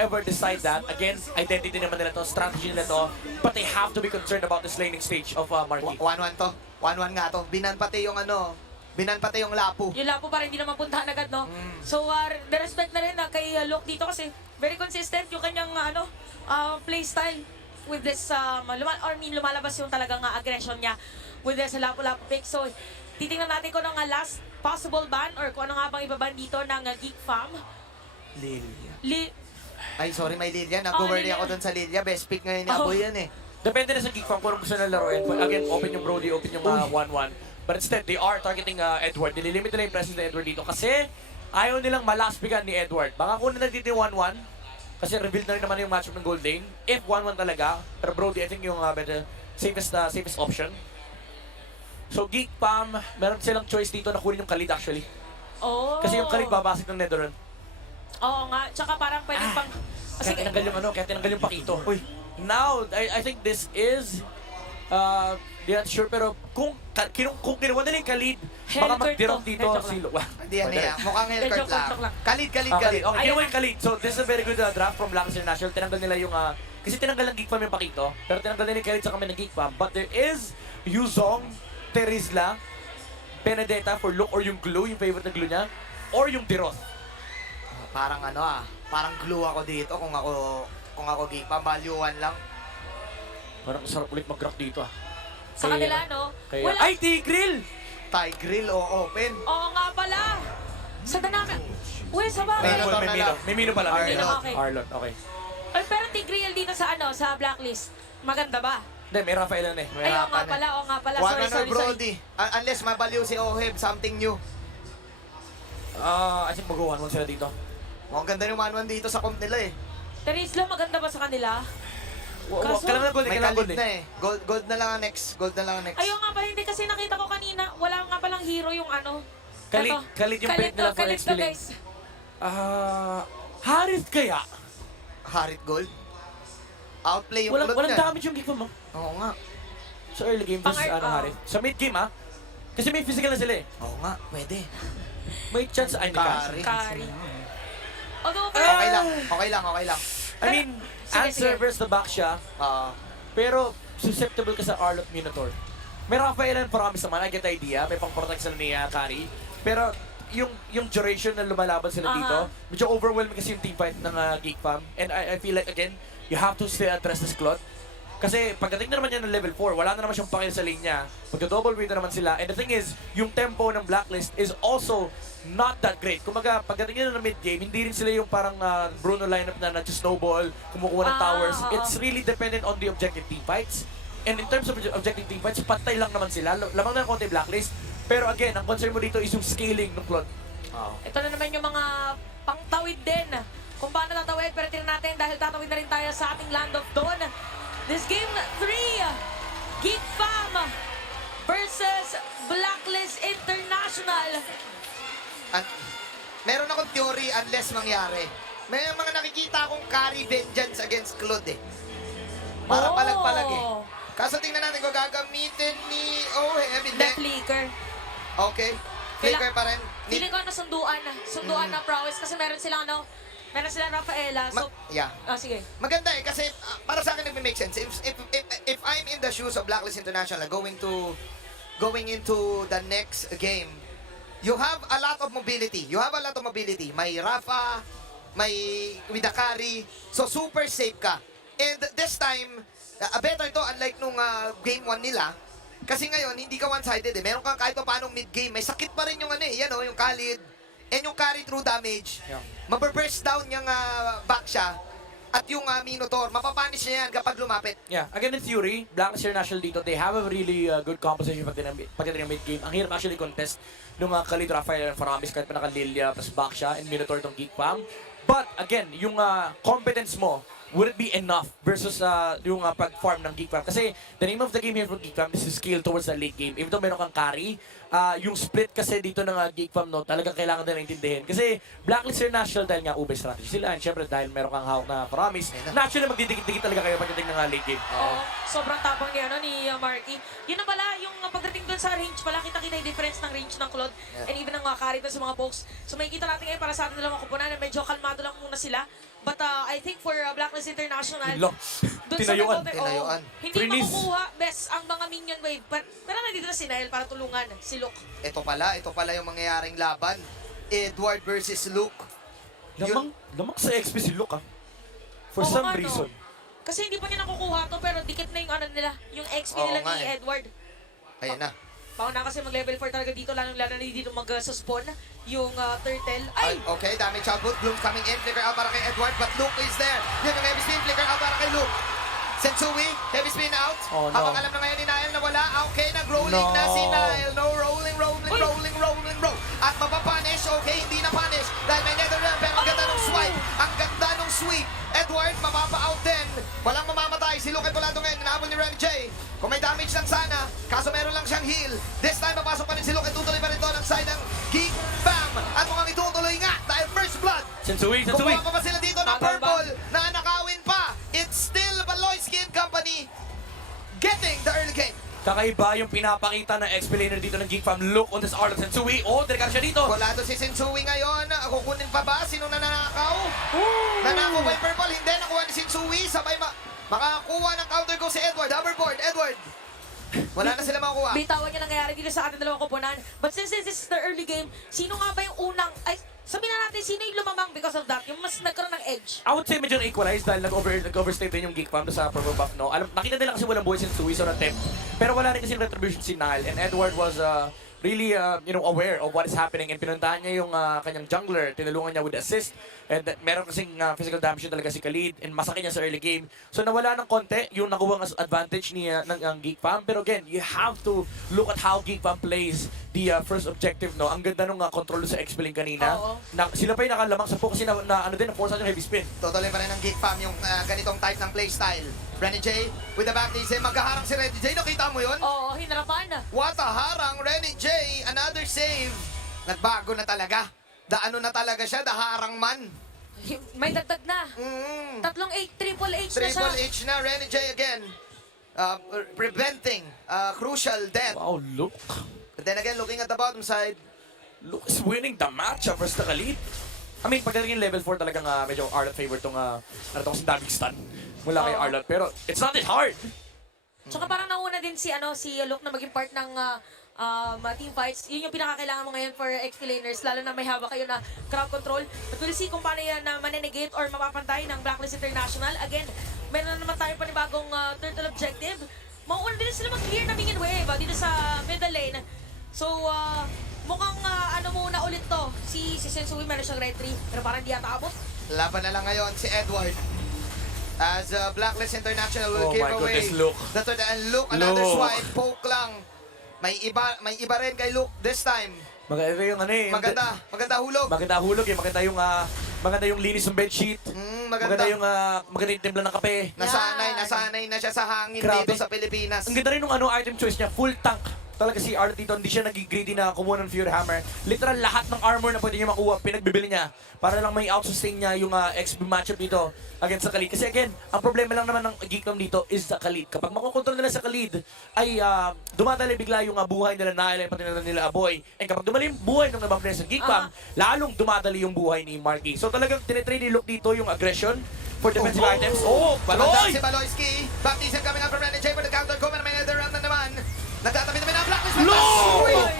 whoever decide that, again, identity naman nila to, strategy nila to, but they have to be concerned about this laning stage of Marky. 1-1 to. 1-1 nga to. Binan pati yung ano, binan pati yung Lapu. Yung Lapo para hindi naman puntahan agad, no? So, respect na rin kay Luke dito kasi very consistent yung kanyang play style with this, lumalabas yung talagang aggression niya with this Lapu-Lapu pick. So, titingnan natin kung ano nga last possible ban or kung ano nga bang ibaban dito ng Geek Fam. Lilia. Ay, sorry, may Lilia. Nag-worry Lilia. ako dun sa Lilia. Best pick ngayon ni Aboy yan eh. Depende na sa Geek Farm kung gusto na laruin. But again, open yung Brody, open yung 1-1. But instead, they are targeting Edward. Nililimit nila yung presence ni Edward dito kasi ayaw nilang malaspigan ni Edward. Baka kunin na dito yung 1-1 kasi revealed na rin naman yung matchup ng Gold Lane. If 1-1 talaga, pero Brody, I think yung better, safest option. So Geek Farm, meron silang choice dito na kunin yung Khalid actually. Oh. Kasi yung Khalid babasik ng Netherrealm. Oo nga, tsaka parang pwede pang... Kaya tinanggal yung kaya tinanggal yung Pakito. Uy, now, I think this is, di not sure, pero kung kinuha nila yung Khalid, baka Hellcurt mag-direct to. dito Hellcurt si Lu. Hindi yan eh. Mukhang Hellcurt Joke lang. lang. Khalid. Okay, Ayan kinuha na. yung Khalid. So this is a very good draft from Black International. Tinanggal nila yung, kasi tinanggal ng Geek Farm yung Pakito, pero tinanggal nila yung Khalid sa kami ng Geek Farm. But there is Yuzong, Terizla, Benedetta for look or yung glue, yung favorite na glue niya, or yung Diroth. Parang ano parang glue ako dito kung ako Geek Fam. Value 1 lang. Parang sarap ulit mag-rock dito Sa kanila, no? Kaya, ay, Tigreal! Tigreal o open. Oo nga pala! Sa danami... Uy, sa May bagay. Mino na lang. May Mino pala. Arlot. Okay. Arlot, okay. Ay, pero Tigreal dito sa sa blacklist. Maganda ba? Hindi, may Rafael na eh. May Ay, oo hapa nga na. pala, oo nga pala. One Sorry, ano, sorry, sorry. Brody. Unless mabaliw si Oheb, something new. I think mag-1-1 sila dito. Ang ganda yung 1-1 dito sa comp nila eh. Terisla, maganda ba sa kanila? Kaso- Kailangan na gold, May kailangan gold Khalid na eh. Gold na lang ang next. Gold na lang ang next. Ayaw nga pala, hindi kasi nakita ko kanina, wala nga palang hero yung ano. Khalid, Eto. Khalid yung pick nila for Khalid next to, billing. guys. Harith kaya? Harit gold. Outplay yung Walang, ulot walang niya. damage yung kick mo. Oo nga. Sa early game versus Pang-art, Harith. Sa mid game kasi may physical na sila eh. Oo nga, pwede. May chance, ay, hindi Kari. Kari. Although, Okay lang, okay lang, okay lang. I mean, Sige, answer sige. versus the back siya, pero susceptible ka sa Arlot Minotaur. May Rafael and Promise naman, I get the idea, may pang-protect sila ni Kari. Pero yung duration na lumalaban sila dito, medyo overwhelming kasi yung teamfight ng Geek Fam. And I feel like, again, you have to still address this Claude. Kasi pagdating na naman niya ng level 4, wala na naman siyang pakil sa lane niya. Magdo-double win na naman sila. And the thing is, yung tempo ng Blacklist is also not that great. Kumaga, pagdating nila ng mid-game, hindi rin sila yung parang Bruno lineup na nag-snowball, kumukuha ng towers. It's really dependent on the objective team fights. And in terms of objective team fights, patay lang naman sila. Lamang na ng konti Blacklist. Pero again, ang concern mo dito is yung scaling ng Claude. ito na naman yung mga pangtawid din. Kung paano tatawid, pero tingnan natin dahil tatawid na rin tayo sa ating Land of Dawn. This game 3, Geek Fam versus Blacklist International. Meron akong theory unless mangyari. May mga nakikita akong carry vengeance against Claude eh. Para palag-palag eh. Kaso tingnan natin kung gagamitin ni Oheb. The Hindi. Flicker. Okay. Flicker pa rin. Feeling ko sunduan na prowess kasi meron silang meron silang Rafaela. So, Yeah. sige. Maganda eh kasi para sa akin nagme-make sense. If I'm in the shoes of Blacklist International going into the next game, you have a lot of mobility. May Rafa, may Widakari. So super safe ka. And this time, better to unlike nung game 1 nila. Kasi ngayon hindi ka one-sided eh. Meron kang kahit pa paanong mid-game. May sakit pa rin yung yan yung Khalid. And yung carry through damage, mababurst down yung back siya. At yung Minotaur, mapapanish niya yan kapag lumapit. Yeah, again in theory, Blacklist International dito, they have a really good composition pagdating ng mid-game. Ang hirap actually contest nung Khalid, Rafael, and Faramis kahit pa naka-Lilia, plus back siya, and Minotaur tong Geek Fam. But again, yung competence mo, would it be enough versus yung pag-farm ng Geek Fam? Kasi the name of the game here for Geek Fam is to scale towards the late game. Even though meron kang carry, yung split kasi dito ng Geek Fam, no, talagang kailangan din naintindihin. Kasi Blacklist International dahil nga ube strategy sila, and syempre dahil meron kang hawak na Promise, naturally magdidikit-dikit talaga kayo pagdating ng late game. Oo, sobrang tapang ni Marky. Yun na pala, yung pagdating doon sa range pala, kita-kita yung difference ng range ng Claude and even ng carry doon sa mga pokes. So makikita natin ngayon para sa ating dalawang kupunan na medyo kalmado lang muna sila. But I think for Blacklist International, Lo, dun tinayuan. sa Tinayuan. hindi Freeze. makukuha, best, ang mga minion wave. Pero nandito na si Nael para tulungan si Luke. Ito pala yung mangyayaring laban. Edward versus Luke. Lamang sa XP si Luke, ah. For Oo some nga, no. reason. Kasi hindi pa niya nakukuha to, pero dikit na yung ano nila, yung XP Oo nila nga ni eh. Edward. Ayan na. Pauna kasi mag-level 4 talaga dito, lalo-lalo na dito mag-suspawn yung turtle. Ay! Okay, damage output. Bloom coming in. Flicker out para kay Edward, but Luke is there. Yun yung heavy spin. Flicker out para kay Luke. Sensui, heavy spin out. Oh, no. Habang alam na ngayon ni Niall na wala. Okay, nag-rolling No. na si Niall. No, rolling. Uy. At mapapunish. Okay, hindi na punish. Dahil may nether realm. Pero ang ganda ng swipe. Ang ganda ng sweep. Edward, mapapa-out din. Walang mamamatay. Si Luke at Volando ngayon. Nahabol ni Ren J. Kung may damage lang sana. Kaso meron lang siyang heal. This time, papasok pa rin si Luke. At tutuloy pa rin doon ang side ng Geek Bam. At mukhang itutuloy nga. Dahil first blood. Sensui. Kumuha pa ba sila dito ng Tagal ba? purple na nakawin pa? It's still Valoisky and Company getting the early game. Kakaiba yung pinapakita ng XP laner dito ng Geek Fam. Look on this Arlo Sensui. Oh, delikado siya dito. Volado si Sensui ngayon. Kukunin pa ba? Sino nanakaw? Nanakaw ba yung purple? Hindi. Nakuha ni Sensui. Sabay makakuha ng counter go si Edward. Hoverboard. Edward. Wala na sila makukuha. Bitawan niya nangyayari dito sa ating dalawang koponan. But since this is the early game, sino nga ba yung unang... Ay, sabihin na natin, sino yung lumamang because of that? Yung mas nagkaroon ng edge. I would say medyo na-equalize dahil nag-overstay din yung Geek Fam sa purple buff, no? Nakita nila kasi walang buhay si Sensui so na-tempt. Pero wala rin kasi retribution si Nile and Edward was really aware of what is happening and pinuntahan niya yung kanyang jungler, tinulungan niya with assist and meron kasing physical damage yun talaga si Khalid and masakit niya sa early game. So nawala ng konti yung nakuha ng advantage ni ng Geek Fam, pero again, you have to look at how Geek Fam plays the first objective, no? Ang ganda nung control sa X Link kanina. Oo. Sila pa yung nakalamang sa po kasi na-force out yung heavy spin. Tutuloy pa rin ng Geek Fam yung ganitong type ng playstyle. Renny J with the back laser. Magkaharang si Renny J. Nakita mo yun? Oo, hinarapan. What a harang, Renny J. Another save. Nagbago na talaga. Daano na talaga siya, daharang man. May dagdag na. Tatlong 8, triple H na siya. Triple H na, Renny J again. Preventing crucial death. Wow, look. But then again, looking at the bottom side, Luke is winning the matchup versus the Khalid. I mean, pagdating yung level 4 talagang medyo Arlot favor tong si daming stun mula kay Oo. Arlot. Pero it's not that hard. Tsaka parang nauna din si Luke na maging part ng team fights. Yun yung pinakakailangan mo ngayon for XP laners, lalo na may hawak kayo na crowd control. But we'll see kung paano yan na manenegate or mapapantay ng Blacklist International. Again, meron na naman tayo panibagong turtle objective. Mauuna din sila mag-clear na minion wave dito sa middle lane. So, mukhang muna ulit to. Si Sensui meron siyang red 3, pero parang di yata abot. laban na lang ngayon si Edward. As Blacklist International will Oh give my away goodness, Luke. the turtle. And Luke, another Luke. swipe, poke lang. May iba rin kay Luke this time. Maganda yung Maganda hulog. Maganda hulog eh. Maganda yung linis ng bedsheet. Maganda. Maganda yung timpla ng kape. Nasanay na siya sa hangin Grabe. dito sa Pilipinas. Ang ganda rin ng item choice niya, full tank. Talaga si Arlot dito, hindi siya nag-greedy na kumuha ng Fury Hammer. Literal lahat ng armor na pwede niya makuha, pinagbibili niya. Para lang may out-sustain niya yung XP matchup dito against sa Khalid. Kasi again, ang problema lang naman ng Geek Fam dito is sa Khalid. Kapag makokontrol nila sa Khalid, ay dumadali bigla yung buhay nila Nile, pati nila Aboy. And kapag dumali yung buhay ng nabang sa Geek Fam, lalong dumadali yung buhay ni Marky. So talagang tinitrain ni Luke dito yung aggression for defensive items. Oh, Balon Baloy! si Valoisky. Baptiste coming up from Renny J for the counter. Comment may other round na naman. Nagtatabi-tabi na ang Blacklist. Luke!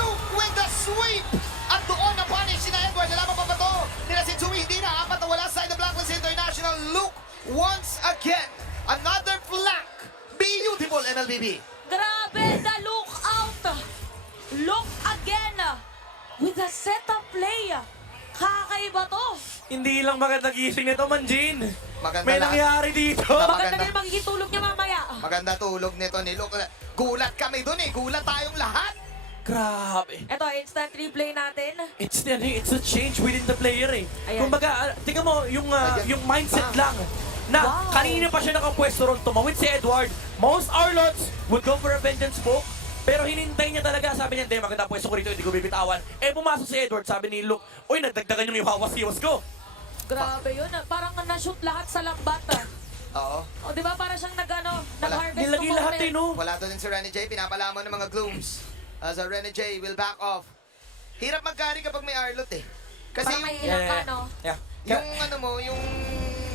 Luke with the sweep! At doon na punish si Edward. Nalaman pa ba ito? Nila si Tsui. Hindi na. Apat na wala side of Blacklist International. Luke once again. Another flank. Beautiful MLBB. Grabe, the look out! Look again! With the setup play! Kakaiba to! Hindi lang maganda gising nito, Manjin. Maganda May lahat. nangyari dito. Maganda din magiging tulog niya mamaya. Maganda tulog nito ni Luke. Gulat kami dun eh. Gulat tayong lahat. Grabe. Ito, instant replay natin. It's a change within the player eh. Ayan. Kumbaga, tingnan mo yung mindset lang na Wow. kanina pa siya nakapwesto ron, tumawid si Edward. Most Arlots would go for a vengeance poke, pero hinintay niya talaga, sabi niya, hindi, maganda pwesto ko rito, hindi ko bibitawan. Eh, pumasok si Edward, sabi ni Luke, uy, nagdagdagan yung iwawas-iwas ko. Grabe yun. Parang na-shoot lahat sa lambat. Oo. O, di ba? Parang siyang nag-harvest Nilagay lahat eh, no? Wala doon din si Renny J. Pinapalamon ng mga glooms. As Renny J will back off. Hirap mag-carry kapag may Arlot eh. Kasi Parang may yung, ilang ka, no? Yeah. Yung ano mo, yung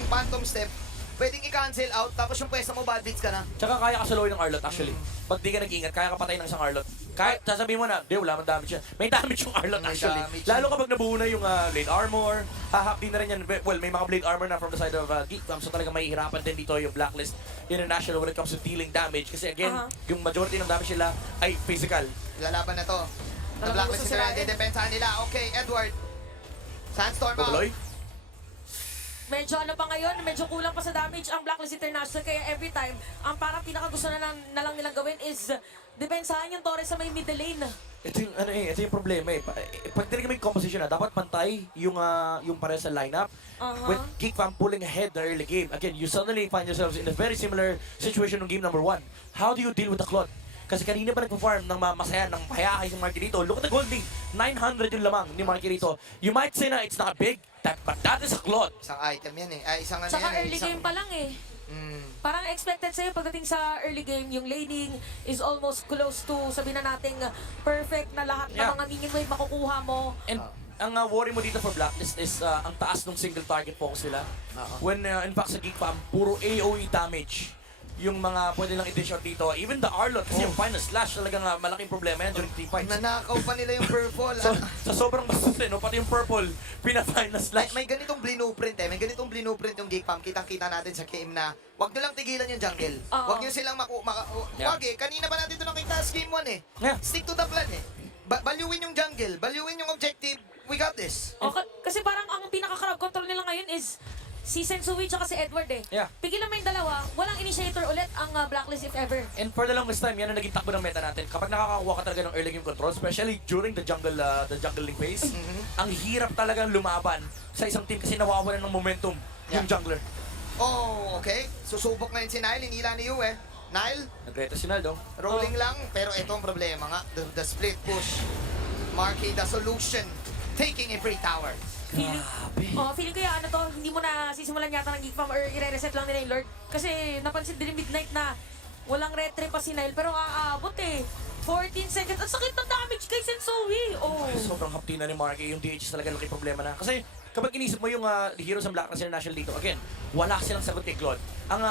phantom step, pwedeng i-cancel out, tapos yung pwesto mo, bad beats ka na. Tsaka kaya ka saloy ng Arlot actually. Pag di ka nag-ingat, kaya ka patay ng isang Arlot. Kahit sasabihin mo na, di, wala man damage yan. May damage yung Arlot May actually. damage Lalo kapag nabuo na yung blade armor, hahapdi na rin yan. Well, may mga blade armor na from the side of Geek Fam, so talaga mahihirapan din dito yung Blacklist International when it comes to dealing damage. Kasi again, yung majority ng damage nila ay physical. Lalaban na to. The Talagang Blacklist gusto sila, sirain. dedepensahan nila. Okay, Edward. Sandstorm out. Bubloy? Medyo ano pa ngayon, medyo kulang pa sa damage ang Blacklist International. Kaya every time, ang parang pinakagusto na lang nilang gawin is depensahan yung Torres sa may middle lane. Ito yung problema eh. Pag tinignan mo yung composition dapat pantay yung pare sa lineup. With Geek Fam pulling ahead the early game. Again, you suddenly find yourselves in a very similar situation ng game number 1. How do you deal with the Claude? Kasi kanina pa nagpa-farm ng masaya, ng payahay si Marquirito. Look at the gold league. 900 yung lamang ni Marquirito. You might say na it's not big, but that is a Claude. Isang item yan eh. Ay, isang ano Saka yan eh. early game pa lang eh. Parang expected sa'yo pagdating sa early game, yung laning is almost close to, sabihin na nating perfect na lahat ng Yeah. mga minion wave makukuha mo. And ang worry mo dito for Blacklist is ang taas ng single target focus nila. When in fact sa Geek Fam, puro AoE damage yung mga pwede lang i-dish out dito. Even the Arlot, kasi yung final slash talagang malaking problema yan during team fights. Nanakaw pa nila yung purple. So, sa sobrang bastos no, pati yung purple, pina-final slash. May ganitong blueprint eh. May ganitong blueprint yung Geek Fam. Kitang-kita natin sa game na wag nyo lang tigilan yung jungle. Oo. Wag nyo silang Yeah. wag eh. Kanina pa natin ito nakita sa game 1 eh. Yeah. Stick to the plan eh. Balyuin yung jungle. Balyuin yung objective. We got this. O, kasi parang ang pinaka-crowd control nila ngayon is si Sensui tsaka si Edward eh. Yeah. Pigilan mo yung dalawa, walang initiator ulit ang Blacklist if ever. And for the longest time, yan ang naging takbo ng meta natin. Kapag nakakakuha ka talaga ng early game control, especially during the jungling phase, ang hirap talagang lumaban sa isang team kasi nawawalan ng momentum yung jungler. Oh, okay. Susubok ngayon si Nile. Hinila ni Yu eh. Nile, Nagreto si Naldo. rolling lang. Pero ito ang problema nga. The split push. Marky, the solution. Taking a free tower. Feeling ko yan, ano to, hindi mo na sisimulan yata ng Geek Fam or i-reset lang nila yung Lord. Kasi napansin din yung Midnight na walang retry pa si Nile, pero aabot eh. 14 seconds. Ang sakit ng damage kay Sensui. Oh. Sobrang hapti na ni Marky. Yung DH talaga laki problema na. Kasi kapag inisip mo yung heroes ng Blacklist International dito, again, wala silang sagot kay Claude. Ang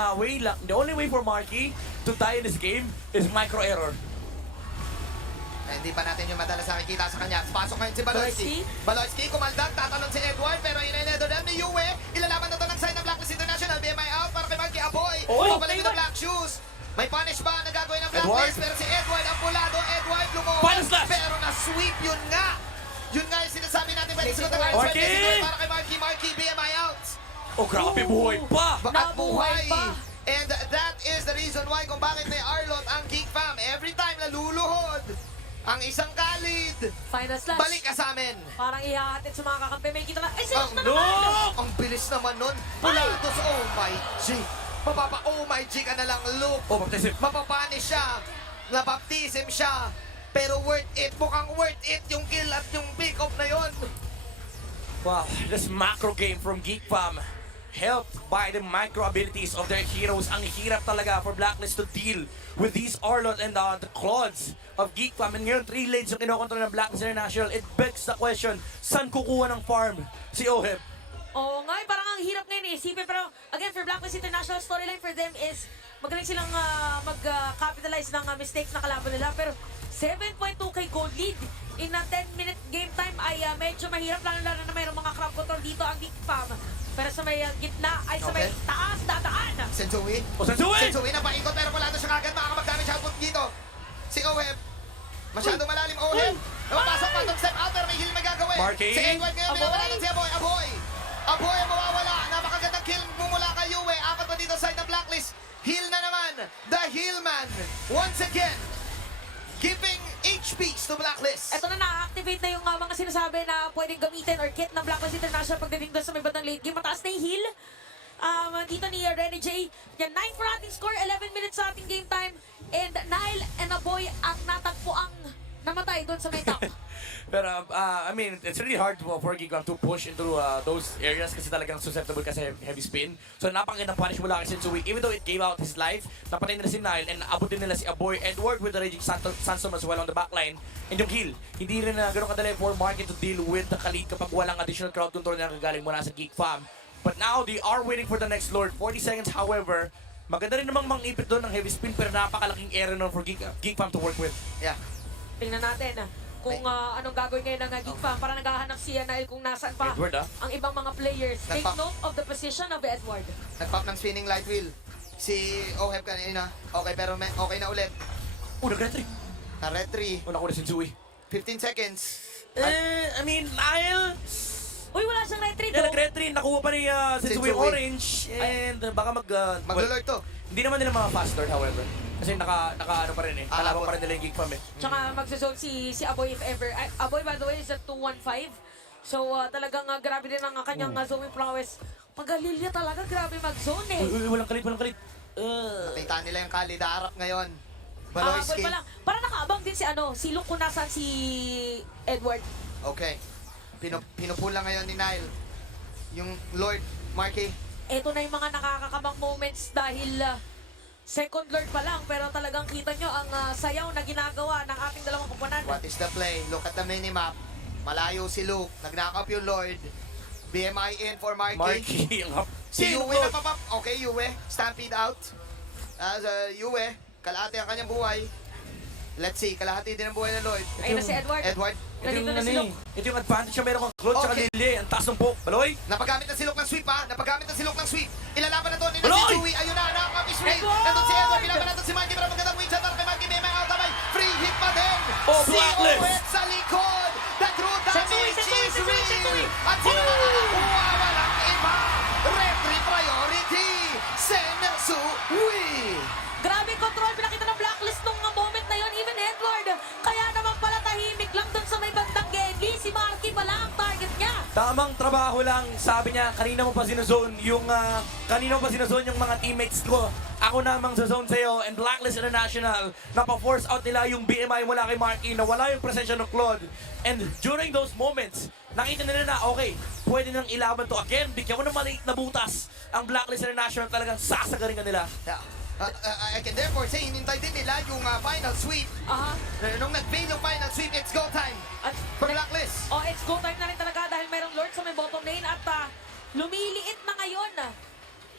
the only way for Marky to die in this game is micro error. Hindi pa natin yung madalas nakikita sa kanya. Pasok ngayon si Baloyski. Baloyski, kumaldag, tatalon si Edward, pero yun ay nedo ni Yue. Ilalaban na to ng side ng Blacklist International. BMI out para kay Marky Aboy. Pabalik with the black shoes. May punish ba na gagawin ng Blacklist? Pero si Edward ang pulado. Edward lumawan. Final slash! Pero na-sweep yun nga. Yun nga yung sinasabi natin. Pwede siguro na Marky! para kay Marky. Marky, BMI out. Oh, grabe, buhay pa! At buhay. Nabuhay pa. And that is the reason why kung bakit may Arlot ang Geek Fam. Every time naluluhod ang isang kalid. Final slash. Balik ka sa amin. Parang ihahatid sa mga kakampi. May kita na. Ay, Ang sinok na no! naman! Ang bilis naman nun. Pulados, oh my G. Oh my G ka na lang, Luke. Oh, baptism. Mapapanish siya. Nabaptism siya. Pero worth it. Mukhang worth it yung kill at yung pick-up na yon. Wow, this macro game from Geek Fam, helped by the micro abilities of their heroes. Ang hirap talaga for Blacklist to deal with these Arlot and the Claudes of Geek Fam. And ngayon, 3 lanes yung kinokontrol ng Blacklist International. It begs the question, saan kukuha ng farm si Oheb? Oo nga, parang ang hirap ngayon isipin. Pero again, for Blacklist International, storyline for them is magaling silang mag-capitalize ng mistakes na kalaban nila. Pero 7.2k gold lead in a 10-minute game time ay medyo mahirap, lalo na mayroong mga crowd control dito ang Geek Fam. Pero sa may gitna ay sa may Okay. taas dadaan. Sensui. O, Sensui! Sensui na paikot pero wala na siya kagad. Makakapag-damage output dito. Si Oheb. Masyado malalim Oheb. Napapasok pa itong step out pero may heal may gagawin. Marky. Si Edward ngayon pinawala ng si Aboy. Aboy ang mawawala. Napakagandang kill mula kay Yue. Apat pa dito side ng Blacklist. Heal na naman. The Healman. Once again. Giving HPs to Blacklist. Ito na na-activate na yung mga sinasabi na pwedeng gamitin or kit ng Blacklist International pagdating doon sa may bandang late game. Mataas na yung heal. Dito ni Renny J. Yan, 9 for ating score, 11 minutes sa ating game time. And Nile and Aboy ang natagpo ang namatay doon sa may top. Pero, I mean, it's really hard for Gigam to push into those areas kasi talagang susceptible kasi heavy spin. So, napakagandang punish mula kay Sensui. Even though it gave out his life, napatay nila si Nile and abutin nila si Aboy Edward with the Raging Sandstorm as well on the backline. And yung heal, hindi rin na ganun kadali for Marky to deal with the Khalid kapag walang additional crowd control na nagagaling mula sa Geek Fam. But now, they are waiting for the next Lord. 40 seconds, however, maganda rin namang mangipit doon ng heavy spin pero napakalaking area nun for Geek Fam to work with. Yeah. Tingnan natin kung anong gagawin ngayon ng Geek Fam para naghahanap si Nile kung nasaan pa Edward, ang ibang mga players. Take Nagpa- note of the position of Edward. Nag-pop ng spinning light wheel. Si Oheb kanina. Okay, pero okay na ulit. Nag-retry. Na-retry. Una ko na Sensui. 15 seconds. I mean, Nile, Uy, wala siyang retreat. yeah, nag-retry, nakuha pa ni Sensui Sensui. Orange, and baka Maglo-lord to. hindi naman nila mga fast lord, however. Kasi naka ano pa rin eh, kalaban pa rin nila yung Geek Fam eh. Tsaka magzozone si Aboy if ever. Aboy, by the way, is at 215. So, talagang grabe din ang kanyang zoning prowess. Pag-Lilia talaga, grabe mag-zone eh. Uy, walang kalit, walang kalit. Nakita nila yung Khalid harap ngayon. Aboy Baloyski. pa lang. Para nakaabang din si Luke kung nasaan si Edward. Okay. Pinupula ngayon ni Nile. Yung Lord Marky. Ito na yung mga nakakakamang moments dahil second Lord pa lang. Pero talagang kita nyo ang sayaw na ginagawa ng ating dalawang kupunan. What is the play? Look at the minimap. Malayo si Luke. Nag-knock up yung Lord. BMI in for Marky. Marky, ang Si Yue na papap. Okay, Yue. Stampede out. Yue. Kalahati ang kanyang buhay. Let's see. Kalahati din ang buhay ng Lord. Ayun na si Edward. Edward. Ito yung, Nandito na ano si eh, Luke. ito yung advantage na meron kang Claude tsaka Okay. Lily. Ang taas ng poke. Baloy! Napagamit na si Luke ng sweep ha. Napagamit na si Luke ng sweep. Ilalaban na to ni Baloy! si Chewie. Ayun na. Nakakapis free. Edward! Nandun si Edward. Ilaban natin si Mikey. Pero magandang win shot. Kay Mikey may mga outabay. Free hit pa din. Oh, Si Blacklist! Owen sa likod. The true damage Sensui, is Sensui, Sensui! real. At sino makakakuha? Walang iba. Referee priority. Sensui. Grabe control, pinakita ng Blacklist nung moment na yon, even Edward. Kaya naman pala tahimik lang dun sa may bandang Genli. Si Marky pala ang target niya. Tamang trabaho lang, sabi niya, kanina mo pa sinozone yung, kanina mo pa sinozone yung mga teammates ko. Ako namang zone sa'yo, and Blacklist International, napa-force out nila yung BMI mula kay Marky na wala yung presensya ng Claude. And during those moments, nakita nila na, okay, pwede nang ilaban to again. Bigyan mo ng maliit na butas. Ang Blacklist International talagang sasagarin ka nila. Yeah. I can therefore say, hinintay din nila yung final sweep. Aha. Nung nag-fail yung final sweep, it's go time At for Blacklist. oh, it's go time na rin talaga dahil mayroong Lord sa may bottom lane at lumiliit na ngayon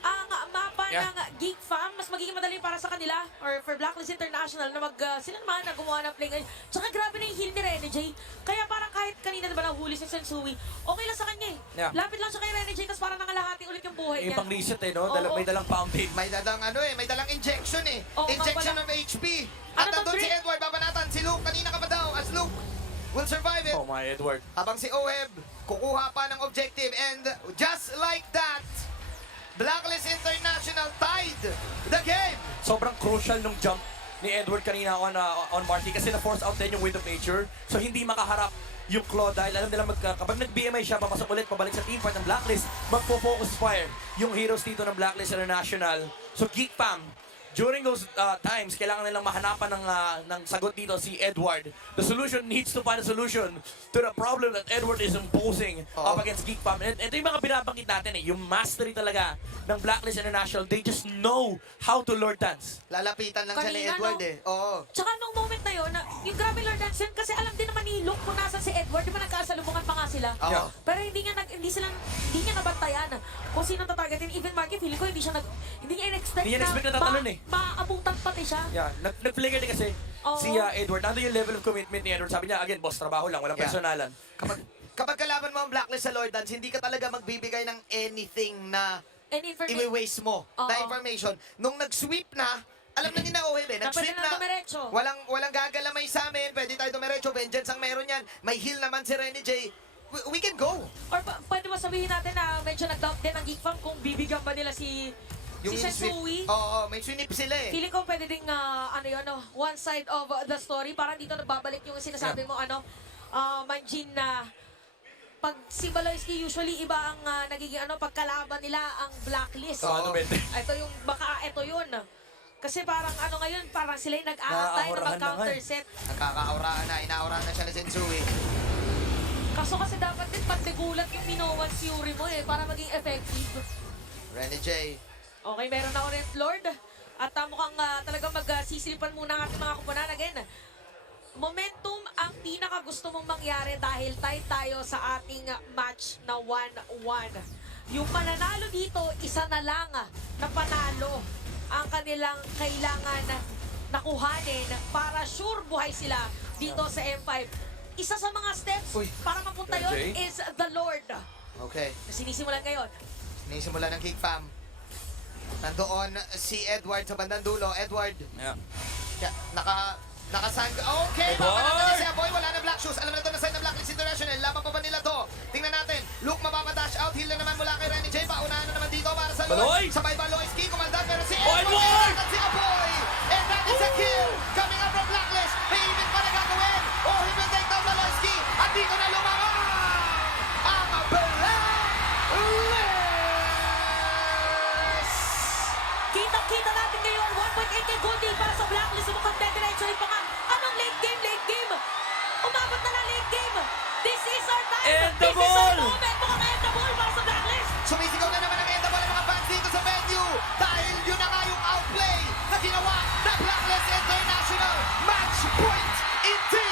ang mapa Yeah. ng Geek Fam. Mas magiging madali para sa kanila or for Blacklist International na sila naman na gumawa ng play ngayon. Tsaka grabe na yung heal ni Rene J. Kaya parang kahit kanina diba nahuli si Sensui, okay lang sa kanya eh. Yeah. Lapit lang siya kay Rene J tapos parang nangalahati ulit yung buhay Yung niya. pang-reset eh, no? Oo. May dalang fountain. May dalang may dalang injection eh. Oo, Injection nga of HP. Ano At to, nandun si Dre? Edward, babanatan. Si Luke, kanina ka pa daw. As Luke will survive it. Oh my Edward. Habang si Oheb, kukuha pa ng objective. And just like that, Blacklist International tied the game. Sobrang crucial nung jump ni Edward kanina on Marty kasi na-force out din yung Wind of Nature. So hindi makaharap yung Claude dahil alam nila kapag nag-BMI siya, papasok ulit, pabalik sa team fight ng Blacklist, magpo-focus fire yung heroes dito ng Blacklist International. So Geek Fam, during those times, kailangan nilang mahanapan ng sagot dito si Edward. The solution needs to find a solution to the problem that Edward is imposing up against Geek Fam. And ito yung mga binabanggit natin eh, yung mastery talaga ng Blacklist International. They just know how to Lord Dance. Lalapitan lang siya ni Kanina, Edward no? eh. Oo. Tsaka nung moment na yun, yung grabe Lord Dance yun, kasi alam din naman ni Luke kung nasa si Edward, di ba nagkasalubungan pa nga sila? Oo. Yeah. Pero hindi niya nabantayan kung sino tatargetin. Even Marky, feeling ko hindi niya in-expect Hindi niya in-expect na tatalon eh. Maabutan pati siya. Yeah, nag-flicker din kasi Oo. si Edward. Nandun yung level of commitment ni Edward. Sabi niya, again, boss, trabaho lang, walang Yeah. personalan. Kapag kalaban mo ang Blacklist sa Lord Dance, hindi ka talaga magbibigay ng anything na And information. i-waste mo Oo. na information. Nung nag-sweep na, alam na ni na Oheb eh, nag-sweep pwede na na, dumiretso. walang gagalamay sa amin, pwede tayo dumiretso, vengeance ang meron yan, may heal naman si Rene J, we can go. Or pwede mo sabihin natin na medyo nag-doubt din ang Geek Fam kung bibigyan ba nila si Sensui. Oo, may sweep sila eh. Feeling ko pwede ding one side of the story. Parang dito nagbabalik yung sinasabi mo, Manjin na pag si Baloyski usually iba ang nagiging pagkalaban nila ang Blacklist. So, ano, Bente? Ito yung, baka ito yun. Kasi parang ano ngayon, parang sila yung nag-aantay na Naaurahan na mag-counter nga eh. set. Nagkakauraan na, inaurahan na siya ni Sensui. Kaso kasi dapat din pantigulat yung Minoan Fury mo para maging effective. Renny J. Okay, meron na ulit Lord. At mukhang talagang magsisilipan muna ang ating mga kupunan. Again, momentum ang pinaka gusto mong mangyari dahil tie tayo sa ating match na 1-1. Yung mananalo dito, isa na lang na panalo ang kanilang kailangan nakuhanin para sure buhay sila dito sa M5. Isa sa mga steps Uy. para mapunta yun Jay? is the Lord. Okay. Sinisimulan ngayon. Sinisimula ng kick fam. Nandoon si Edward sa bandang dulo. Edward. Yeah. Yeah, nakasang... Okay, Edward! mapanatan na si Aboy. Wala na black shoes. Alam na ito na side ng Blacklist International. Laban pa ba nila to? Tingnan natin. Luke mapapadash out. Heal na naman mula kay Renny J. Paunahan na naman dito para sa Baloy! Lloyd. Sabay Baloyski. Kumaldan. Pero si Edward! Edward! At si Aboy! And that is a kill! Coming up from Blacklist. May even pa na gagawin. Oh, he will take down Baloyski. At dito na lumamang ang Blacklist! Kitang-kita natin ngayon, 1.8k gold deal para sa Blacklist. Mukhang dediretso rin pa nga. Anong late game, late game? Umabot na lang late game. This is our time. End the This is our ball! moment. Mukhang end the ball para sa Blacklist. Sumisigaw na naman ang endable ng mga fans dito sa venue dahil yun na nga yung outplay na ginawa ng Blacklist International. Match point into